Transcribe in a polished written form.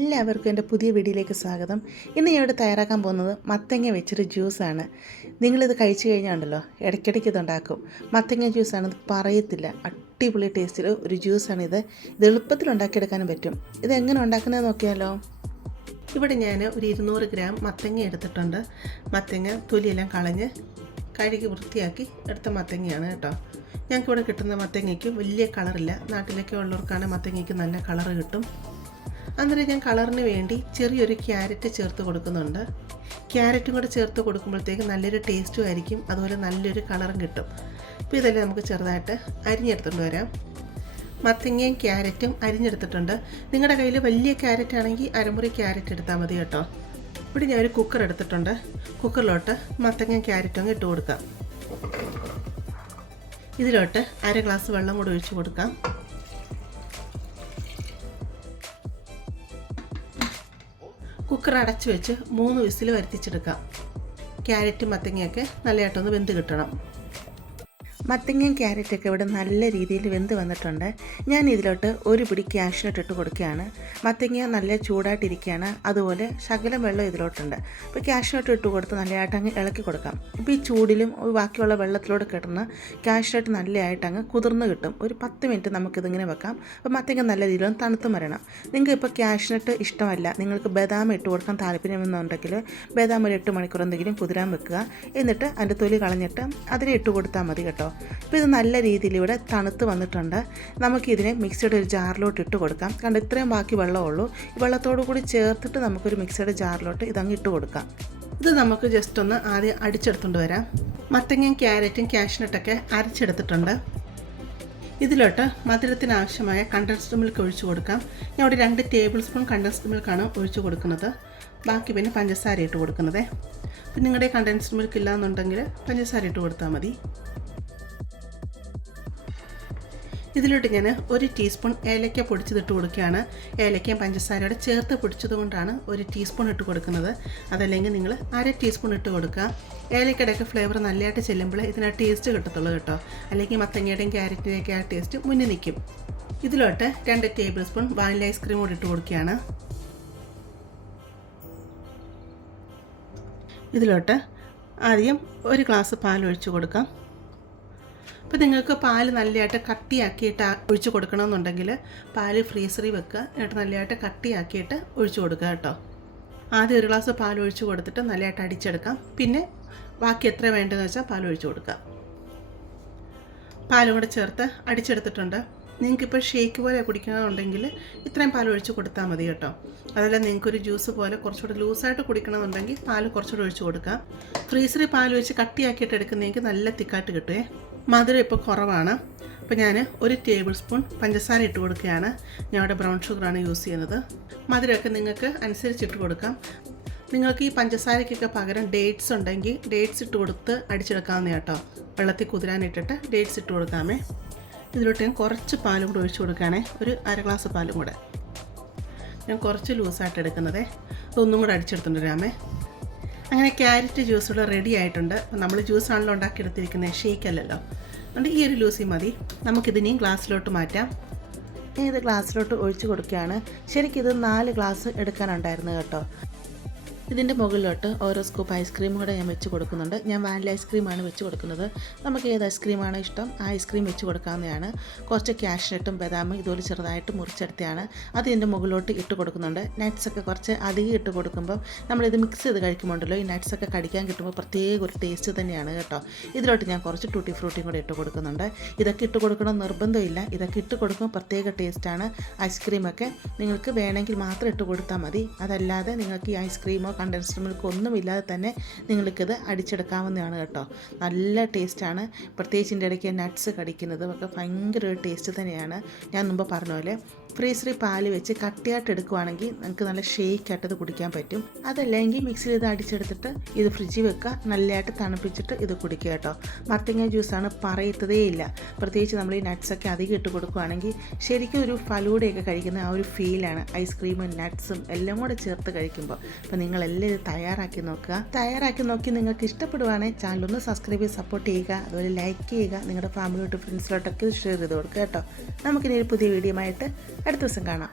എല്ലാവർക്കും എൻ്റെ പുതിയ വീഡിയോയിലേക്ക് സ്വാഗതം. ഇന്ന് ഞാൻ ഇവിടെ തയ്യാറാക്കാൻ പോകുന്നത് മത്തങ്ങ വെച്ചൊരു ജ്യൂസാണ്. നിങ്ങളിത് കഴിച്ചു കഴിഞ്ഞാൽ ഉണ്ടല്ലോ, ഇടയ്ക്കിടയ്ക്ക് ഇതുണ്ടാക്കും. മത്തങ്ങ ജ്യൂസാണ്, ഇത് പറയത്തില്ല. അടിപൊളി ടേസ്റ്റിൽ ഒരു ജ്യൂസാണിത്. ഇത് എളുപ്പത്തിൽ ഉണ്ടാക്കിയെടുക്കാനും പറ്റും. ഇത് എങ്ങനെ ഉണ്ടാക്കുന്നത് നോക്കിയാലോ. ഇവിടെ ഞാൻ ഒരു 200 ഗ്രാം മത്തങ്ങ എടുത്തിട്ടുണ്ട്. മത്തങ്ങ തൊലിയെല്ലാം കളഞ്ഞ് കഴുകി വൃത്തിയാക്കി എടുത്ത മത്തങ്ങയാണ് കേട്ടോ. ഞങ്ങൾക്കിവിടെ കിട്ടുന്ന മത്തങ്ങയ്ക്ക് വലിയ കളറില്ല. നാട്ടിലൊക്കെ ഉള്ളവർക്കാണ് മത്തങ്ങയ്ക്ക് നല്ല കളറ് കിട്ടും. അന്നേരം ഞാൻ കളറിന് വേണ്ടി ചെറിയൊരു ക്യാരറ്റ് ചേർത്ത് കൊടുക്കുന്നുണ്ട്. ക്യാരറ്റും കൂടെ ചേർത്ത് കൊടുക്കുമ്പോഴത്തേക്ക് നല്ലൊരു ടേസ്റ്റും ആയിരിക്കും, അതുപോലെ നല്ലൊരു കളറും കിട്ടും. അപ്പോൾ ഇതെല്ലാം നമുക്ക് ചെറുതായിട്ട് അരിഞ്ഞെടുത്തുകൊണ്ട് വരാം. മത്തങ്ങയും ക്യാരറ്റും അരിഞ്ഞെടുത്തിട്ടുണ്ട്. നിങ്ങളുടെ കയ്യിൽ വലിയ ക്യാരറ്റ് ആണെങ്കിൽ അരമുറി ക്യാരറ്റ് എടുത്താൽ മതി കേട്ടോ. ഇവിടെ ഞാനൊരു കുക്കർ എടുത്തിട്ടുണ്ട്. കുക്കറിലോട്ട് മത്തങ്ങയും ക്യാരറ്റും അങ്ങ് ഇട്ട് കൊടുക്കാം. ഇതിലോട്ട് 1/2 ഗ്ലാസ് വെള്ളം കൂടി ഒഴിച്ച് കൊടുക്കാം. കുക്കർ അടച്ചു വെച്ച് 3 വിസിൽ വരുത്തിച്ചെടുക്കാം. ക്യാരറ്റും മത്തങ്ങയൊക്കെ നല്ലതായിട്ടൊന്ന് വെന്ത് കിട്ടണം. മത്തങ്ങയും ക്യാരറ്റൊക്കെ ഇവിടെ നല്ല രീതിയിൽ വെന്ത് വന്നിട്ടുണ്ട്. ഞാൻ ഇതിലോട്ട് ഒരു പിടി കാഷ്നട്ട് ഇട്ട് കൊടുക്കുകയാണ്. മത്തങ്ങ നല്ല ചൂടായിട്ടിരിക്കുകയാണ്, അതുപോലെ ശകലം വെള്ളം ഇതിലോട്ടുണ്ട്. അപ്പോൾ കാഷ്നട്ട് ഇട്ട് കൊടുത്ത് നല്ലതായിട്ട് അങ്ങ് ഇളക്കി കൊടുക്കാം. ഇപ്പോൾ ഈ ചൂടിലും ബാക്കിയുള്ള വെള്ളത്തിലൂടെ കിടന്ന് കാഷ്നട്ട് നല്ലതായിട്ട് അങ്ങ് കുതിർന്ന് കിട്ടും. ഒരു 10 മിനിറ്റ് നമുക്കിതിങ്ങനെ വെക്കാം. അപ്പോൾ മത്തങ്ങ നല്ല രീതിയിൽ തണുത്ത് വരണം. നിങ്ങൾക്ക് ഇപ്പോൾ കാഷ്നട്ട് ഇഷ്ടമല്ല, നിങ്ങൾക്ക് ബദാം ഇട്ട് കൊടുക്കാൻ താല്പര്യമെന്നുണ്ടെങ്കിൽ ബദാം ഒരു 8 മണിക്കൂർ എന്തെങ്കിലും കുതിരാൻ വെക്കുക. എന്നിട്ട് അതിൻ്റെ തൊലി കളഞ്ഞിട്ട് അതിനെ ഇട്ട് കൊടുത്താൽ മതി കേട്ടോ. ഇപ്പോൾ ഇത് നല്ല രീതിയിൽ ഇവിടെ തണുത്ത് വന്നിട്ടുണ്ട്. നമുക്കിതിനെ മിക്സിയുടെ ഒരു ജാറിലോട്ട് ഇട്ട് കൊടുക്കാം. കണ്ട് ഇത്രയും ബാക്കി വെള്ളമുള്ളൂ. ഈ വെള്ളത്തോടു കൂടി ചേർത്തിട്ട് നമുക്കൊരു മിക്സിയുടെ ജാറിലോട്ട് ഇതങ്ങ് ഇട്ട് കൊടുക്കാം. ഇത് നമുക്ക് ജസ്റ്റ് ഒന്ന് ആദ്യം അടിച്ചെടുത്തുകൊണ്ട് വരാം. മത്തങ്ങയും ക്യാരറ്റും കാഷ്നട്ടൊക്കെ അരച്ചെടുത്തിട്ടുണ്ട്. ഇതിലോട്ട് മധുരത്തിന് ആവശ്യമായ കണ്ടൻസ്ഡ് മിൽക്ക് ഒഴിച്ചു കൊടുക്കാം. ഞാൻ ഇവിടെ 2 ടേബിൾ സ്പൂൺ കണ്ടൻസ്ഡ് മിൽക്കാണ് ഒഴിച്ചു കൊടുക്കുന്നത്. ബാക്കി പിന്നെ പഞ്ചസാര ഇട്ട് കൊടുക്കുന്നത്. പിന്നെ നിങ്ങളുടെ കണ്ടൻസ്ഡ് മിൽക്ക് ഇല്ലയെന്നുണ്ടെങ്കിൽ പഞ്ചസാര ഇട്ട് കൊടുത്താൽ മതി. ഇതിലോട്ട് ഞാൻ 1 ടീസ്പൂൺ ഏലക്ക പൊടിച്ചതിട്ട് കൊടുക്കുകയാണ്. ഏലക്കയും പഞ്ചസാരയോടെ ചേർത്ത് പൊടിച്ചത് കൊണ്ടാണ് 1 ടീസ്പൂൺ ഇട്ട് കൊടുക്കുന്നത്. അതല്ലെങ്കിൽ നിങ്ങൾ 1/2 ടീസ്പൂൺ ഇട്ട് കൊടുക്കുക. ഏലക്കയുടെയൊക്കെ ഫ്ലേവർ നല്ലതായിട്ട് ചെല്ലുമ്പോൾ ഇതിന് ടേസ്റ്റ് കിട്ടത്തുള്ളൂ കേട്ടോ. അല്ലെങ്കിൽ മത്തങ്ങയുടെയും ക്യാരറ്റിൻ്റെയൊക്കെ ആ ടേസ്റ്റ് മുന്നിൽ നിൽക്കും. ഇതിലോട്ട് 2 ടേബിൾ സ്പൂൺ വാനില ഐസ്ക്രീം കൂടി ഇട്ട് കൊടുക്കുകയാണ്. ഇതിലോട്ട് ആദ്യം 1 ഗ്ലാസ് പാൽ ഒഴിച്ച് കൊടുക്കാം. അപ്പോൾ നിങ്ങൾക്ക് പാൽ നല്ലതായിട്ട് കട്ടിയാക്കിയിട്ട് ഒഴിച്ച് കൊടുക്കണമെന്നുണ്ടെങ്കിൽ പാൽ ഫ്രീസറിൽ വെക്കുക. എന്നിട്ട് നല്ലതായിട്ട് കട്ടിയാക്കിയിട്ട് ഒഴിച്ച് കൊടുക്കുക കേട്ടോ. ആദ്യം 1 ഗ്ലാസ് പാൽ ഒഴിച്ച് കൊടുത്തിട്ട് നല്ലതായിട്ട് അടിച്ചെടുക്കാം. പിന്നെ ബാക്കി എത്ര വേണ്ടതെന്ന് വെച്ചാൽ പാൽ ഒഴിച്ച് കൊടുക്കുക. പാലും കൂടെ ചേർത്ത് അടിച്ചെടുത്തിട്ടുണ്ട്. നിങ്ങൾക്കിപ്പോൾ ഷേക്ക് പോലെ കുടിക്കണമെന്നുണ്ടെങ്കിൽ ഇത്രയും പാൽ ഒഴിച്ച് കൊടുത്താൽ മതി കേട്ടോ. അതല്ല നിങ്ങൾക്കൊരു ജ്യൂസ് പോലെ കുറച്ചുകൂടി ലൂസായിട്ട് കുടിക്കണമെന്നുണ്ടെങ്കിൽ പാൽ കുറച്ചുകൂടി ഒഴിച്ച് കൊടുക്കാം. ഫ്രീസറിൽ പാൽ ഒഴിച്ച് കട്ടിയാക്കിയിട്ട് എടുക്കുന്നതെങ്കിൽ നല്ല തിക്കായിട്ട് കിട്ടുമേ. മധുരം ഇപ്പോൾ കുറവാണ്. അപ്പോൾ ഞാൻ 1 ടേബിൾ സ്പൂൺ പഞ്ചസാര ഇട്ട് കൊടുക്കുകയാണ്. ഞാൻ ഇവിടെ ബ്രൗൺ ഷുഗറാണ് യൂസ് ചെയ്യുന്നത്. മധുരമൊക്കെ നിങ്ങൾക്ക് അനുസരിച്ചിട്ട് കൊടുക്കാം. നിങ്ങൾക്ക് ഈ പഞ്ചസാരയ്ക്കൊക്കെ പകരം ഡേറ്റ്സ് ഉണ്ടെങ്കിൽ ഡേറ്റ്സ് ഇട്ട് കൊടുത്ത് അടിച്ചെടുക്കാവുന്ന കേട്ടോ. വെള്ളത്തിൽ കുതിരാനിട്ടിട്ട് ഡേറ്റ്സ് ഇട്ട് കൊടുക്കാമേ. ഇതിലോട്ട് ഞാൻ കുറച്ച് പാലും കൂടെ ഒഴിച്ച് കൊടുക്കുകയാണേ. ഒരു 1/2 ഗ്ലാസ് പാലും കൂടെ. ഞാൻ കുറച്ച് ലൂസായിട്ട് എടുക്കുന്നത്. ഒന്നും കൂടെ അടിച്ചെടുത്തുകൊണ്ട് വരാമേ. അങ്ങനെ ക്യാരറ്റ് ജ്യൂസ് ഇവിടെ റെഡി ആയിട്ടുണ്ട്. നമ്മൾ ജ്യൂസാണല്ലോ ഉണ്ടാക്കിയെടുത്തിരിക്കുന്നത്, ഷേക്ക് അല്ലല്ലോ. അതുകൊണ്ട് ഈ ഒരു ലൂസി മതി. നമുക്കിതിനെയും ഗ്ലാസ്സിലോട്ട് മാറ്റാം. ഇത് ഗ്ലാസ്സിലോട്ട് ഒഴിച്ച് കൊടുക്കുകയാണ്. ശരിക്കും ഇത് 4 ഗ്ലാസ് എടുക്കാനുണ്ടായിരുന്നു കേട്ടോ. ഇതിൻ്റെ മുകളിലോട്ട് ഓരോ സ്കൂപ്പ് ഐസ്ക്രീം കൂടെ ഞാൻ വെച്ച് കൊടുക്കുന്നുണ്ട്. ഞാൻ വാനില ഐസ്ക്രീമാണ് വെച്ച് കൊടുക്കുന്നത്. നമുക്ക് ഏത് ഐസ്ക്രീമാണ് ഇഷ്ടം ആ ഐസ്ക്രീം വെച്ച് കൊടുക്കാവുന്നതാണ്. കുറച്ച് കാഷ്നട്ടും ബദാമും ഇതുപോലെ ചെറുതായിട്ട് മുറിച്ചെടുത്തതാണ്. അത് ഇതിൻ്റെ മുകളിലോട്ട് ഇട്ട് കൊടുക്കുന്നുണ്ട്. നട്ട്സൊക്കെ കുറച്ച് അധികം ഇട്ട് കൊടുക്കുമ്പോൾ നമ്മളിത് മിക്സ് ചെയ്ത് കഴിക്കുമ്പോണ്ടല്ലോ, ഈ നട്ട്സൊക്കെ കടിക്കാൻ കിട്ടുമ്പോൾ പ്രത്യേക ഒരു ടേസ്റ്റ് തന്നെയാണ് കേട്ടോ. ഇതിലോട്ട് ഞാൻ കുറച്ച് ടൂട്ടി ഫ്രൂട്ടിയും കൂടെ ഇട്ട് കൊടുക്കുന്നുണ്ട്. ഇതൊക്കെ ഇട്ട് കൊടുക്കണം നിർബന്ധമില്ല. ഇതൊക്കെ ഇട്ട് കൊടുക്കുമ്പോൾ പ്രത്യേക ടേസ്റ്റാണ്. ഐസ്ക്രീമൊക്കെ നിങ്ങൾക്ക് വേണമെങ്കിൽ മാത്രം ഇട്ട് കൊടുത്താൽ മതി. അതല്ലാതെ നിങ്ങൾക്ക് ഈ ഐസ്ക്രീമോ കണ്ടൻസ്ഡ് മിൽക്ക് ഒന്നുമില്ലാതെ തന്നെ നിങ്ങൾക്കിത് അടിച്ചെടുക്കാവുന്നതാണ് കേട്ടോ. നല്ല ടേസ്റ്റാണ്. പ്രത്യേകിച്ച് ഇതിൻ്റെ ഇടയ്ക്ക് നട്ട്സ് കടിക്കുന്നതും ഒക്കെ ഭയങ്കര ഒരു ടേസ്റ്റ് തന്നെയാണ്. ഞാൻ മുമ്പ് പറഞ്ഞ പോലെ ഫ്രീസറിൽ പാൽ വെച്ച് കട്ടിയായിട്ട് എടുക്കുവാണെങ്കിൽ നമുക്ക് നല്ല ഷേക്കായിട്ട് ഇത് കുടിക്കാൻ പറ്റും. അതല്ലെങ്കിൽ മിക്സിയിൽ ഇത് അടിച്ചെടുത്തിട്ട് ഇത് ഫ്രിഡ്ജിൽ വെക്കുക, നല്ലതായിട്ട് തണുപ്പിച്ചിട്ട് ഇത് കുടിക്കുക കേട്ടോ. മത്തങ്ങ ജ്യൂസാണ്, പറയത്തതേ ഇല്ല. പ്രത്യേകിച്ച് നമ്മൾ ഈ നട്ട്സൊക്കെ അധികം ഇട്ട് കൊടുക്കുകയാണെങ്കിൽ ശരിക്കും ഒരു ഫലൂടയൊക്കെ കഴിക്കുന്ന ആ ഒരു ഫീലാണ്. ഐസ്ക്രീമും നട്ട്സും എല്ലാം കൂടെ ചേർത്ത് കഴിക്കുമ്പോൾ. അപ്പോൾ നിങ്ങളെല്ലാം ഇത് തയ്യാറാക്കി നോക്കുക. തയ്യാറാക്കി നോക്കി നിങ്ങൾക്ക് ഇഷ്ടപ്പെടുവാണെങ്കിൽ ചാനലൊന്ന് സബ്സ്ക്രൈബ് ചെയ്ത് സപ്പോർട്ട് ചെയ്യുക. അതുപോലെ ലൈക്ക് ചെയ്യുക. നിങ്ങളുടെ ഫാമിലിയോട്ട് ഫ്രണ്ട്സിലോട്ടൊക്കെ ഷെയർ ചെയ്ത് കൊടുക്കുക കേട്ടോ. നമുക്കിനി ഒരു പുതിയ വീഡിയോ ആയിട്ട് അടുത്ത ദിവസം കാണാം.